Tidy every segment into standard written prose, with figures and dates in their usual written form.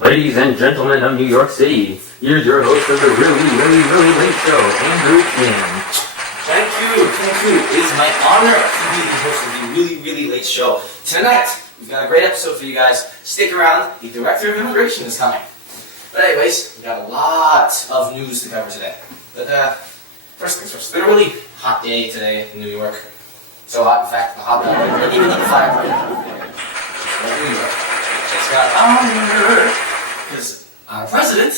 Ladies and gentlemen of New York City, here's your host of the really late show, Andrew Tian. Thank you. It is my honor to be the host of the really late show. Tonight, we've got a great episode for you guys. Stick around, the Director of Immigration is coming. But anyways, we've got a lot of news to cover today. But first things first, it's been a really hot day today in New York. So hot, in fact, the hot dog didn't even need a fire break. New York just got honored because our president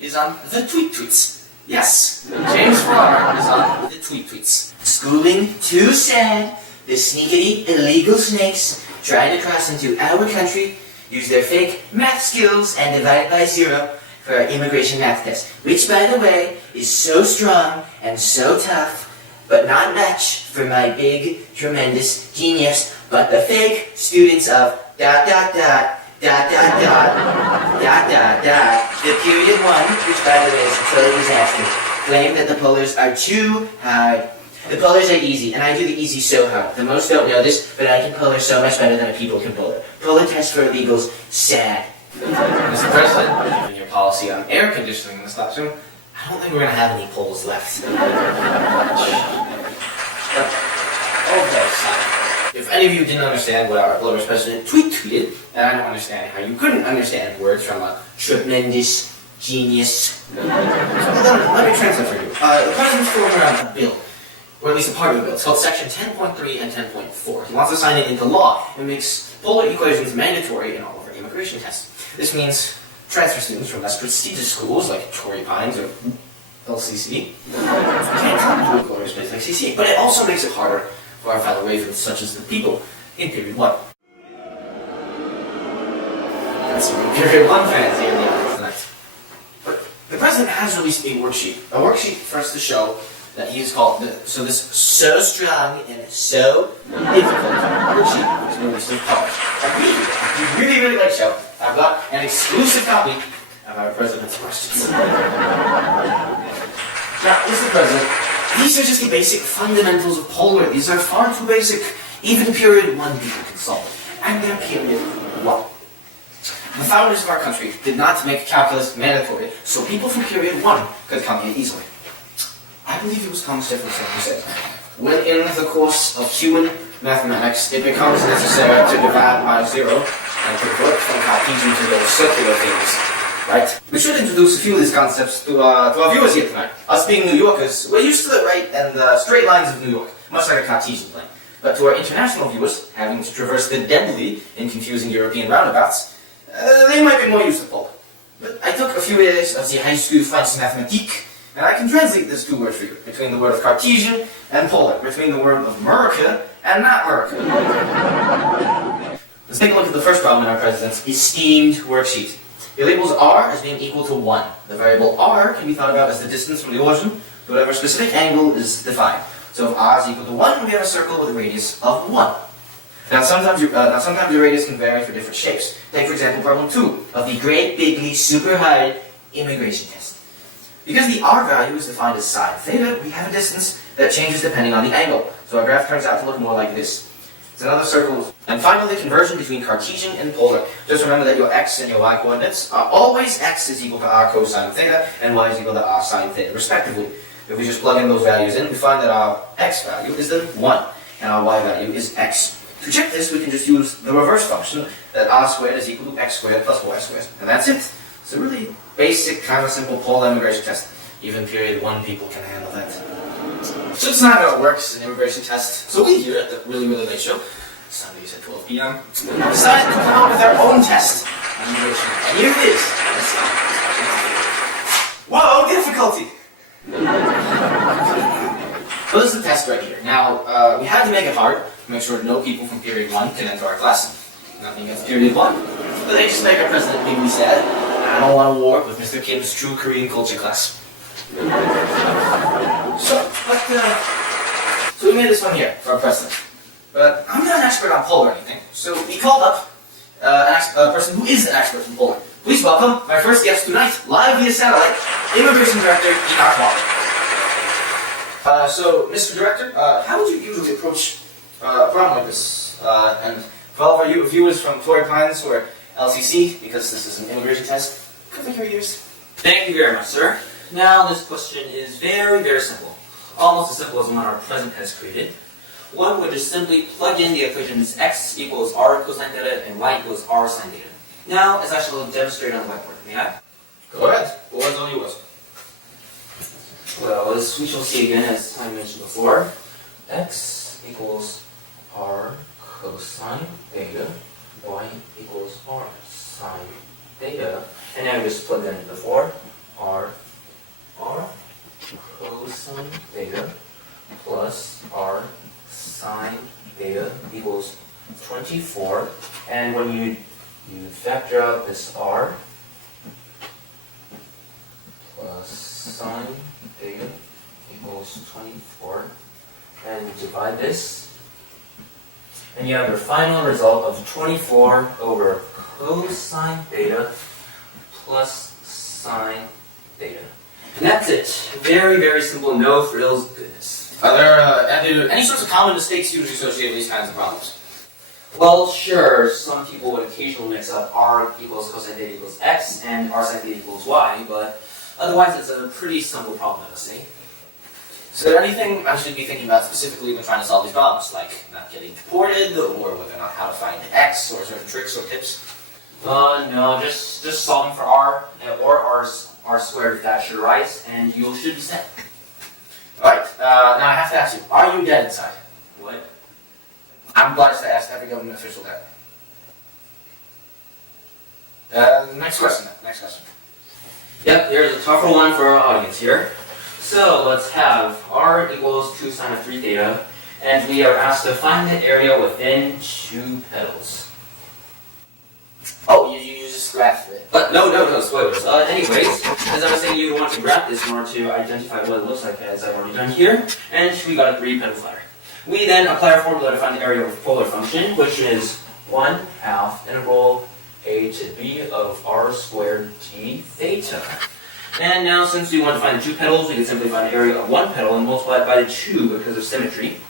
is on the tweets. Yes, James Farrar is on the tweets. Schooling too sad. The sneakity illegal snakes trying to cross into our country use their fake math skills and divide it by 0 for our immigration math test, which, by the way, is so strong and so tough, but not much for my big, tremendous genius, but the fake students of ... The period 1, which by the way is a total disaster, claim that the polars are too hard. The polars are easy, and I do the easy so hard. The most don't know this, but I can polar so much better than a people can polar. Polar test for illegals, sad. Mr. President, given your policy on air conditioning in this classroom, I don't think we're going to have any polls left. If any of you didn't understand what our glorious president tweeted, and I don't understand how you couldn't understand words from a tremendous genius, then let me translate for you. The president's throwing around a bill, or at least a part of the bill. It's called Section 10.3 and 10.4. He wants to sign it into law and makes polar equations mandatory in all of our immigration tests. This means transfer students from less prestigious schools like Torrey Pines or LCC can't come to a glorious place like CC, but it also makes it harder for our fellow ravens, such as the people in Period 1. That's some Period 1 fans here in the audience tonight. But the president has released a worksheet for us to show that he has called this so strong and so difficult worksheet is released in public. I really like show. I've got an exclusive copy of our president's questions. Now, Mr. President, these are just the basic fundamentals of polar. These are far too basic. Even Period 1 people can solve. And they're Period 1. The founders of our country did not make calculus mandatory, so people from Period 1 could come here easily. I believe it was Thomas Jefferson who said, when in the course of human mathematics it becomes necessary to divide by 0 and convert from Cartesian to those circular things, right? We should introduce a few of these concepts to our viewers here tonight. Us being New Yorkers, we're used to the right and the straight lines of New York, much like a Cartesian plane. But to our international viewers, having to traverse the deadly and confusing European roundabouts, they might be more used to polar. But I took a few years of the high school French mathématique, and I can translate these two words for you, between the word of Cartesian and polar, between the word of America and not America. Let's take a look at the first problem in our president's esteemed worksheet. He labels r as being equal to 1. The variable r can be thought about as the distance from the origin to whatever specific angle is defined. So if r is equal to 1, we have a circle with a radius of 1. Now sometimes your radius can vary for different shapes. Take for example problem 2 of the great, bigly, super hard immigration test. Because the r value is defined as sine theta, we have a distance that changes depending on the angle. So our graph turns out to look more like this. It's another circle. And finally, the conversion between Cartesian and polar. Just remember that your x and your y coordinates are always x is equal to r cosine theta and y is equal to r sine theta, respectively. If we just plug in those values in, we find that our x value is then 1 and our y value is x. To check this, we can just use the reverse function that r squared is equal to x squared plus y squared. And that's it. It's a really basic, kind of simple polar immigration test. Even Period 1 people can handle that. So it's not how it works in an immigration test. So we here at the really late show, Sundays at 12 p.m., decided to come up with our own test on immigration. And here it is. Whoa, difficulty! So this is the test right here. Now, we had to make it hard to make sure no people from Period 1 can enter our class. Nothing against Period 1. But they just make our president bigly sad. I don't want a war with Mr. Kim's true Korean culture class. So we made this one here for our president. But I'm not an expert on polar or anything, so we called up a person who is an expert in polar. Please welcome my first guest tonight, live via satellite, Immigration Director Enoch Huang. So, Mr. Director, how would you usually approach a problem like this? And for all of our viewers from Torrey Pines or LCC, because this is an immigration test. Cover your ears. Thank you very much, sir. Now this question is very, very simple. Almost as simple as one our present has created. One would just simply plug in the equations x equals r cosine theta and y equals r sine theta. Now, as I shall demonstrate on the whiteboard, may I? Go ahead. What was on yours? Well, as we shall see again, as I mentioned before, x equals r cosine theta, y equals r sine theta, and now we just plug that in before, r cosine theta plus r sine theta equals 24, and when you factor out this r plus sine theta equals 24, and divide this, and you have your final result of 24 over cosine theta plus sine theta. And that's it. Very, very simple, no frills goodness. Are there any sorts of common mistakes usually associated with these kinds of problems? Well, sure, some people would occasionally mix up r equals cosine theta equals x and r sine theta equals y, but otherwise it's a pretty simple problem, let's say. So is there anything I should be thinking about specifically when trying to solve these problems, like not getting deported, or whether or not how to find x, or certain tricks or tips? No, just solving for r, or r squared if that should arise, and you should be set. Alright, now I have to ask you, are you dead inside? What? I'm obliged to ask every government official that. Next question. Yep, here's a tougher one for our audience here. So let's have r equals 2 sine of 3 theta, and we are asked to find the area within 2 petals. Oh, you just graphed it. But no, spoilers. Anyways, as I was saying, you would want to graph this in order to identify what it looks like, as I've already done here, and we got a 3-petal flower. We then apply our formula to find the area of a polar function, which is 1/2 integral a to b of r squared d theta. And now, since we want to find the 2 petals, we can simply find the area of 1 petal and multiply it by the 2 because of symmetry.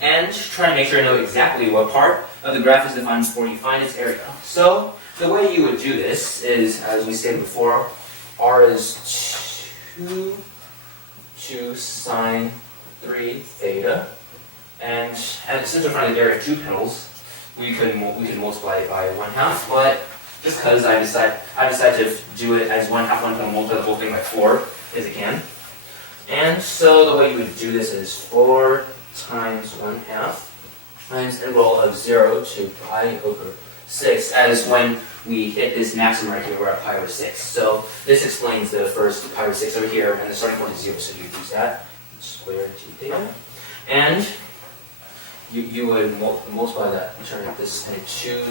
And try to make sure I know exactly what part of the graph is defined before you find its area. So, the way you would do this is, as we stated before, r is 2 sine 3 theta. And since we're finding the area of 2 petals, we could multiply it by 1/2, but just because I decide to do it as 1/2, 1 petal, multiply the whole thing by 4, as it can. And so the way you would do this is 4 times 1/2 times integral of 0 to pi over 6, as when we hit this maximum right here, we're at pi over 6. So this explains the first pi over 6 over here, and the starting point is 0, so you use that, square d theta. And you would multiply that, turn this into 2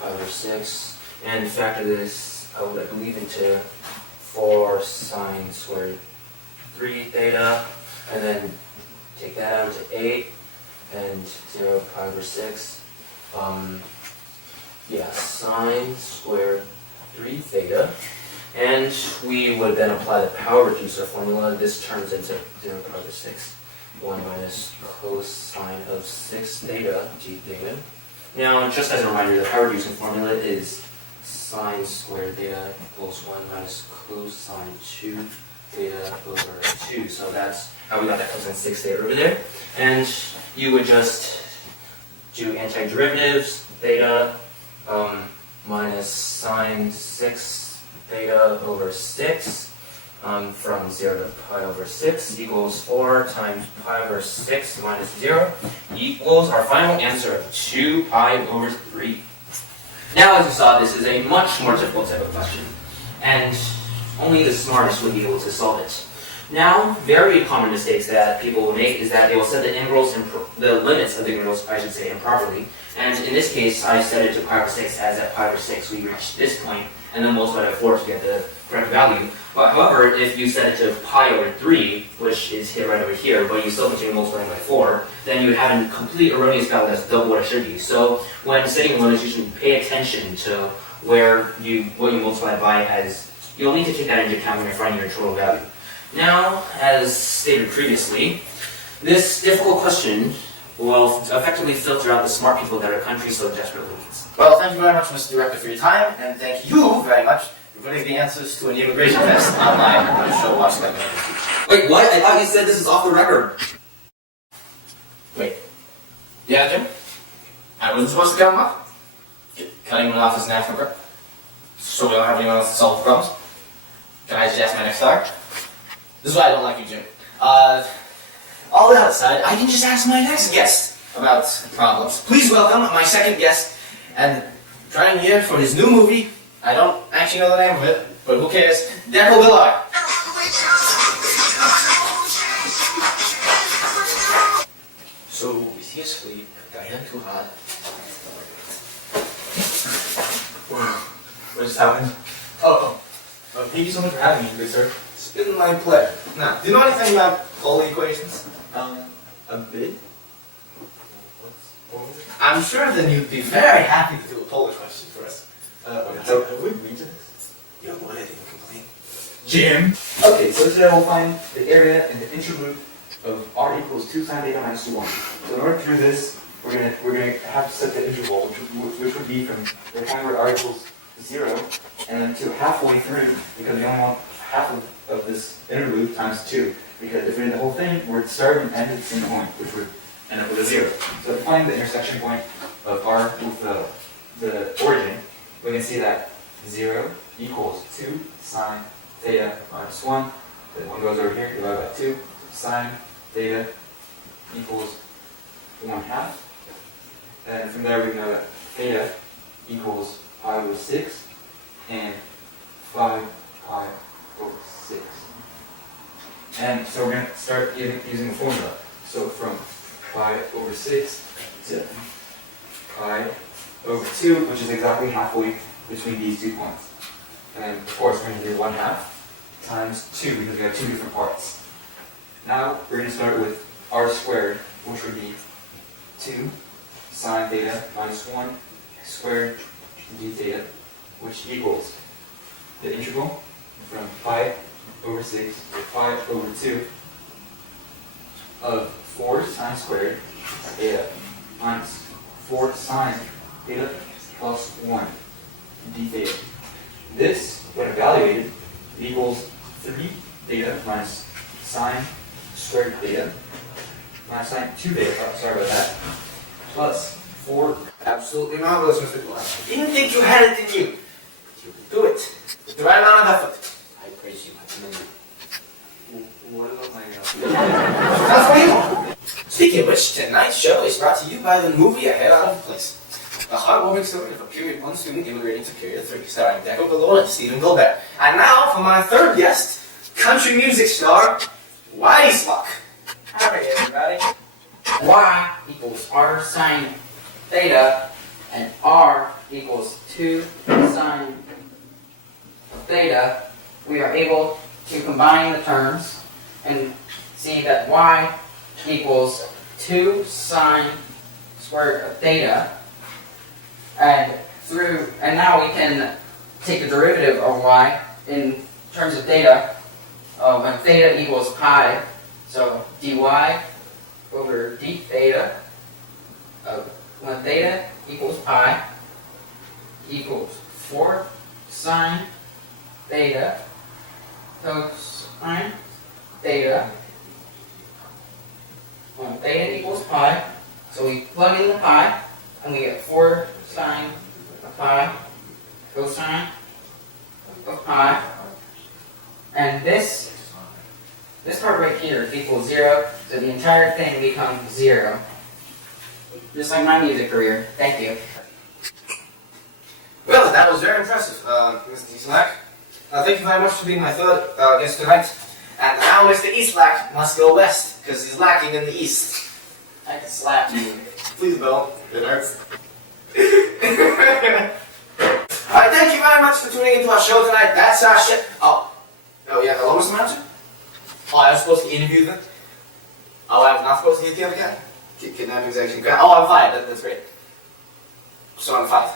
pi over 6, and factor this, I believe, into 4 sine squared 3 theta, and then take that out to 8, and 0 pi over 6. Sine squared 3 theta. And we would then apply the power reducer formula. This turns into 0 pi over 6. 1 minus cosine of 6 theta d theta. Now, just as a reminder, the power reducing formula is sine squared theta equals 1 minus cosine 2 theta over 2. So that's how we got that cosine 6 theta over there. And you would just do antiderivatives, theta minus sine 6 theta over 6. From 0 to pi over 6 equals 4 times pi over 6 minus 0 equals our final answer of 2 pi over 3. Now, as you saw, this is a much more difficult type of question, and only the smartest would be able to solve it. Now, very common mistakes that people will make is that they will set the integrals, the limits of the integrals, I should say, improperly. And in this case, I set it to pi over 6, as at pi over 6 we reach this point, and then multiply by 4 to get the correct value. But however, if you set it to pi over 3, which is here right over here, but you still continue multiplying by 4, then you would have a complete erroneous value that's double what it should be. So when setting limits, you should pay attention to what you multiply by, as you'll need to take that into account when you're finding your total value. Now, as stated previously, this difficult question will effectively filter out the smart people that our country so desperately needs. Well, thank you very much, Mr. Director, for your time, and thank you very much for putting the answers to an immigration test online on the show Watch That. Wait, what? I thought you said this is off the record. Wait. Yeah, Jim? I wasn't supposed to cut him off? Cutting him off is an national crime? So we don't have anyone else to solve the problems? Can I just ask my next star? This is why I don't like you, Jim. All that aside, I can just ask my next guest about problems. Please welcome my second guest, and trying here for his new movie. I don't actually know the name of it, but who cares? Dekel Galor. So, is he asleep? Diane too hot? What just happened? Thank you so much for having me, good sir. It's been my pleasure. Now, do you know anything about Pauli equations? A bit? I'm sure then you'd be very happy to do a Polish question for us. Have we agreed to this? You don't want anything to complain. Jim! Okay, so today we'll find the area and the interloop of r equals 2 sine theta minus 2 1. So in order to do this, we're gonna have to set the interval, which would be from the point where r equals 0, and then to halfway through, because we only want half of this interloop times 2. Because if we did the whole thing, we'd start and end at the same point, which would end up with a 0. So to find the intersection point of r with the origin, we can see that 0 equals 2 sine theta minus 1. Then 1 goes over here, divided by 2. Sine theta equals 1/2. And from there we know that theta equals pi over 6 and 5 pi over 6. And so we're going to start using the formula. So from pi over 6 to pi over 2, which is exactly halfway between these 2 points. And of course we're going to do 1/2 times 2 because we have 2 different parts. Now we're going to start with r squared, which would be 2 sine theta minus 1 squared d theta, which equals the integral from pi over 6 to pi over 2 of 4 sine squared theta minus 4 sine theta plus 1 d theta. This, when evaluated, equals 3 theta minus sine squared theta minus sine 2 theta, sorry about that, plus 4. Absolutely marvelous, Mr. Clark. Didn't think you had it in you. You can do it. With the right amount of effort. I praise you. I commend you. What about my That's what you want. Speaking of which, tonight's show is brought to you by the movie Ahead Out of Place. A heartwarming story of a period 1 student immigrating to period 3, starring Dekel, Galor, and Stephen Goldberg. And now for my third guest, country music star, Eastlack. Howdy everybody. Y equals r sine theta and r equals 2 sine theta. We are able to combine the terms and see that y equals 2 sine squared of theta, and now we can take the derivative of y in terms of theta when theta equals pi. So dy over d theta of when theta equals pi equals 4 sine theta cosine theta when theta equals pi. So we plug in the pi and we get 4 sine of pi cosine of pi, and this part right here equals 0, so the entire thing becomes 0. Just like my music career. Thank you. Well, that was very impressive, Mr. Eastlack. Thank you very much for being my third guest tonight. And now Mr. Eastlack must go west, because he's lacking in the east. I can slap you. Please don't. It hurts. Alright, thank you very much for tuning into our show tonight. That's our shit. Oh yeah, hello, Mr. Manager? Oh, I was supposed to interview them? Oh, I was not supposed to hit the other guy? Kidnapping, execution, crime. Oh, I'm fired. That's great. So I'm fired.